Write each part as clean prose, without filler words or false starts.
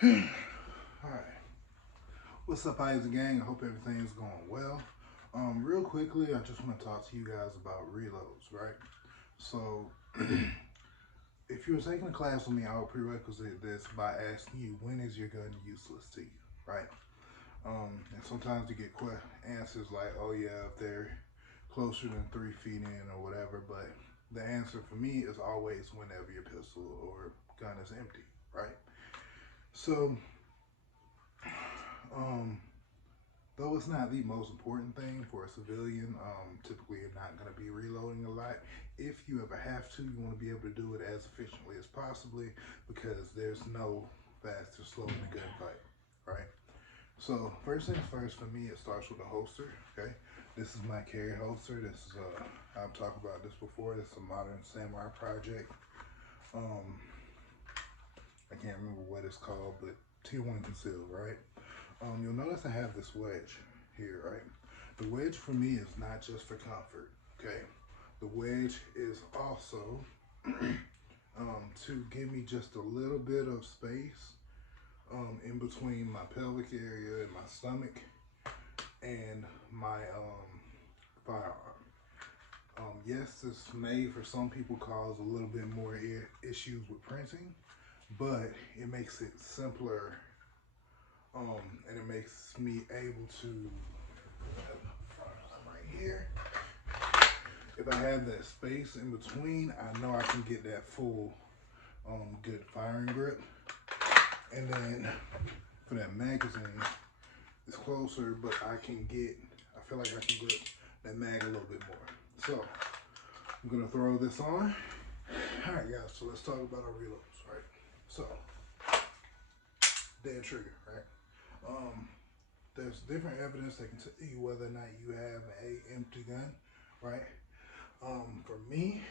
Alright, what's up, Isaac Gang? I hope everything's going well. Real quickly, I just want to talk to you guys about reloads, right? So, if you were taking a class with me, I would prerequisite this by asking you, when is your gun useless to you, right? And sometimes you get answers like, oh yeah, if they're closer than 3 feet in or whatever, but the answer for me is always whenever your pistol or gun is empty, right? So, um, though it's not the most important thing for a civilian, typically you're not going to be reloading a lot. If you ever have to, you want to be able to do it as efficiently as possibly because there's no faster, slow in a gunfight, right? So first things first, for me, it starts with a holster, okay? This is my carry holster. This is, I've talked about this before. This is a Modern Samurai project. I can't remember what it's called, but T1 Concealed, right? You'll notice I have this wedge here, right? The wedge for me is not just for comfort, okay? The wedge is also to give me just a little bit of space in between my pelvic area and my stomach and my firearm. Yes, this may for some people cause a little bit more issues with printing, but it makes it simpler and it makes me able to, right here, if I have that space in between, I know I can get that full good firing grip. And then for that magazine, it's closer, but I feel like I can grip that mag a little bit more. So I'm gonna throw this on. All right, guys, so let's talk about our reloads, right? So, dead trigger, right? There's different evidence that can tell you whether or not you have a empty gun, right? For me,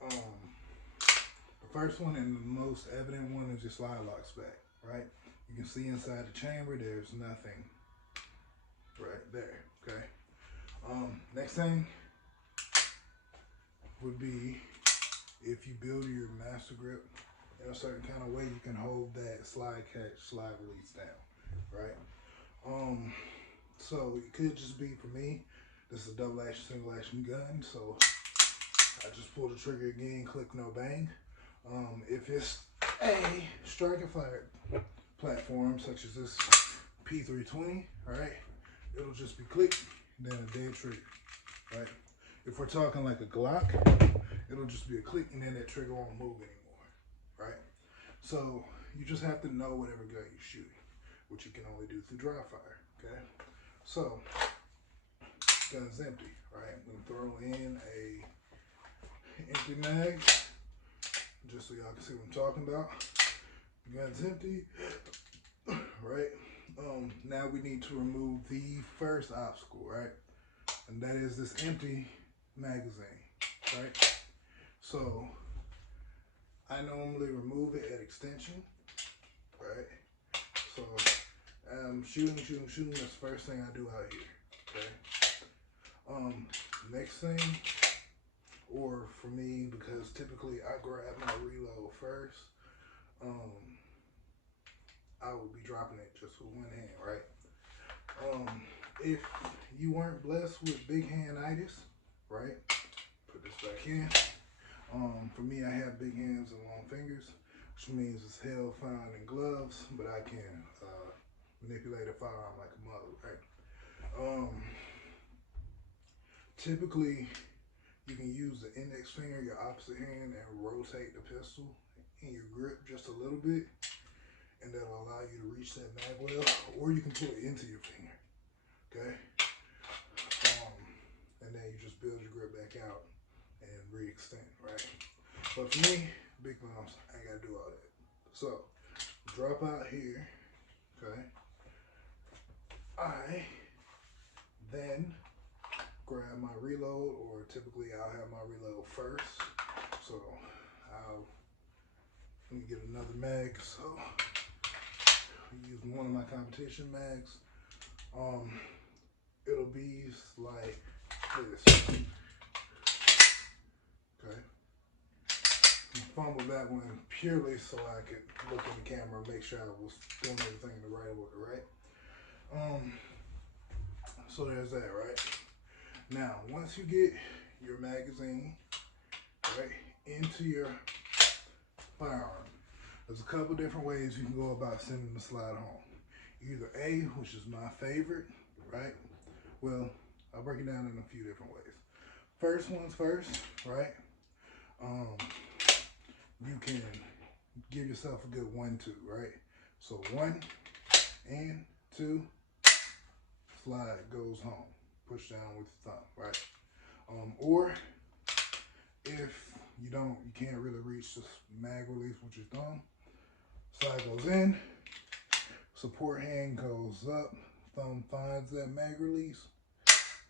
the first one and the most evident one is your slide locks back, right? You can see inside the chamber, there's nothing right there, okay? Next thing would be if you build your master grip in a certain kind of way, you can hold that slide catch, slide release down, right? So it could just be for me, this is a double action, single action gun, so I just pull the trigger again, click no bang. If it's a striker fire platform such as this P320, right, it'll just be click, then a dead trigger, right? If we're talking like a Glock, it'll just be a click and then that trigger won't move anymore, right? So you just have to know whatever gun you're shooting, which you can only do through dry fire, okay? So, gun's empty, right? I'm gonna throw in a empty mag, just so y'all can see what I'm talking about. Gun's empty, right? Now we need to remove the first obstacle, right? And that is this empty magazine, right? So I normally remove it at extension, right? So shooting, that's the first thing I do out here, okay? Next thing, or for me, because typically I grab my reload first, I would be dropping it just with one hand, right? If you weren't blessed with big handitis, right? Put this back in. For me, I have big hands and long fingers, which means it's hell found in gloves, but I can manipulate a firearm like a mother, right? Typically, you can use the index finger, your opposite hand, and rotate the pistol in your grip just a little bit, and that'll allow you to reach that mag well, or you can pull it into your finger, okay? And then you just build your grip back out and re-extend, right? But for me, big bombs, I ain't gotta do all that. So, drop out here, okay? I then grab my reload, or typically I'll have my reload first. So, let me get another mag. So, I use one of my competition mags. It'll be like this. Okay. fumbled that one purely so I could look in the camera and make sure I was doing everything in the right order, right? So there's that, right? Now, once you get your magazine, right, into your firearm, there's a couple different ways you can go about sending the slide home. Either A, which is my favorite, right? Well, I'll break it down in a few different ways. First one's first, right? You can give yourself a good 1-2, right? So 1 and 2, slide goes home. Push down with your thumb, right? Or if you can't really reach the mag release with your thumb, slide goes in, support hand goes up, thumb finds that mag release,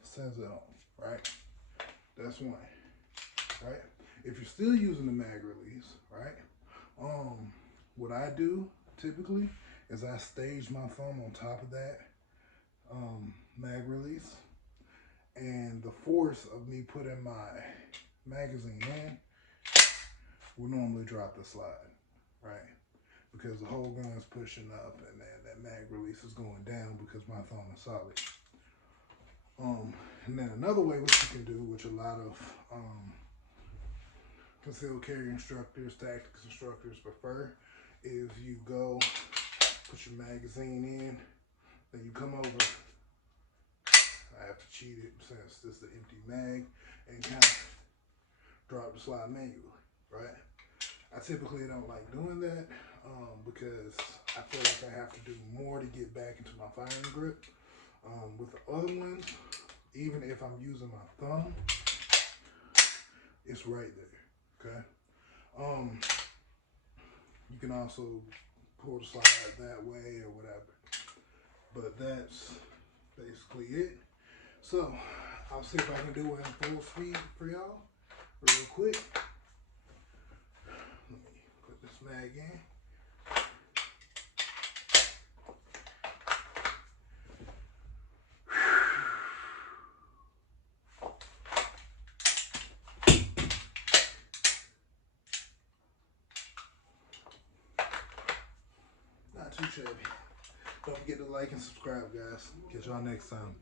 sends it home, right? That's one, right? If you're still using the mag release, right? What I do typically is I stage my thumb on top of that mag release, and the force of me putting my magazine in will normally drop the slide, right? Because the whole gun is pushing up and then that mag release is going down because my thumb is solid. And then another way which you can do, which a lot of concealed carry instructors, tactics instructors prefer, is you go put your magazine in, then you come over. I have to cheat it since this is the empty mag, and kind of drop the slide manually, right? I typically don't like doing that because I feel like I have to do more to get back into my firing grip. With the other ones, even if I'm using my thumb, it's right there, okay? You can also pull the slide that way or whatever, but that's basically it. So I'll see if I can do it in full speed for y'all real quick. Let me put this mag in. Not too shabby. Don't forget to like and subscribe, guys. Catch y'all next time.